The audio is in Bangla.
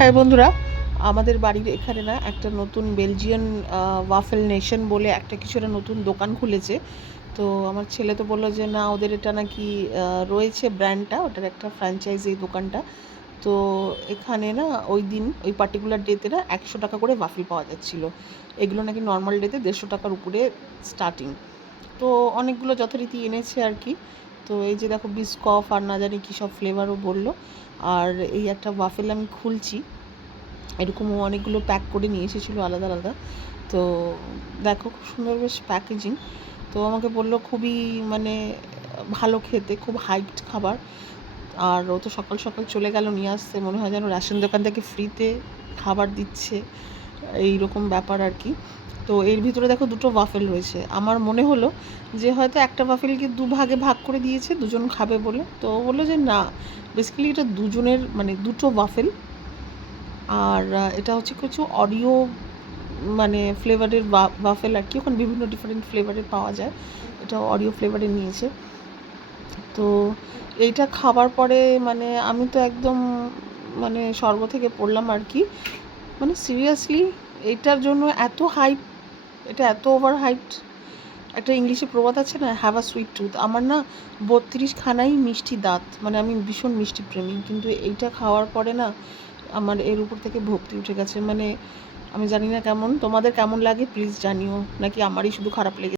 হ্যাঁ বন্ধুরা, আমাদের বাড়ির এখানে না একটা নতুন বেলজিয়ান ওয়াফেল নেশন বলে একটা কিছু একটা নতুন দোকান খুলেছে। তো আমার ছেলে তো বললো যে না, ওদের এটা নাকি রয়েছে ব্র্যান্ডটা, ওটার একটা ফ্র্যাঞ্চাইজি এই দোকানটা। তো এখানে না ওই দিন ওই পার্টিকুলার ডেতে না 100 টাকা করে ওয়াফেল পাওয়া যাচ্ছিলো। এগুলো নাকি নর্মাল ডেতে 150 টাকার উপরে স্টার্টিং। তো অনেকগুলো যথারীতি এনেছে আর কি। তো এই যে দেখো বিস্কফ আর না জানি কী সব ফ্লেভারও বললো। আর এই একটা ওয়াফেল আমি খুলছি, এরকমও অনেকগুলো প্যাক করে নিয়ে এসেছিলো আলাদা আলাদা। তো দেখো খুব সুন্দর বেশ প্যাকেজিং। তো আমাকে বললো খুবই মানে ভালো খেতে, খুব হাইট খাবার। আর ও তো সকাল সকাল চলে গেল নিয়ে আসতে, মনে হয় যেন রেশন দোকান থেকে ফ্রিতে খাবার দিচ্ছে, এই রকম ব্যাপার আর কি। তো এর ভিতরে দেখো দুটো ওয়াফেল রয়েছে। আমার মনে হলো যে হয়তো একটা ওয়াফেলকে দুভাগে ভাগ করে দিয়েছে দুজন খাবে বলে। তো ও বললো যে না, বেসিক্যালি এটা দুজনের মানে দুটো ওয়াফেল। আর এটা হচ্ছে কিছু অরিও মানে ফ্লেভারের ওয়াফেল আর কি। ওখানে বিভিন্ন ডিফারেন্ট ফ্লেভারের পাওয়া যায়, এটা অরিও ফ্লেভারের নিয়েছে। তো এইটা খাবার পরে মানে আমি তো একদম মানে স্বর্গ থেকে পড়লাম আর কি। মানে সিরিয়াসলি এইটার জন্য এত হাইপ, এটা এত ওভার হাইপড। একটা ইংলিশে প্রবাদ আছে না, হ্যাভ আ সুইট টুথ। আমার না 32খানাই মিষ্টি দাঁত, মানে আমি ভীষণ মিষ্টি প্রেমী, কিন্তু এইটা খাওয়ার পরে না আমার এর উপর থেকে ভক্তি উঠে গেছে। মানে আমি জানি না কেমন তোমাদের কেমন লাগে, প্লিজ জানিও, নাকি আমারই শুধু খারাপ লেগে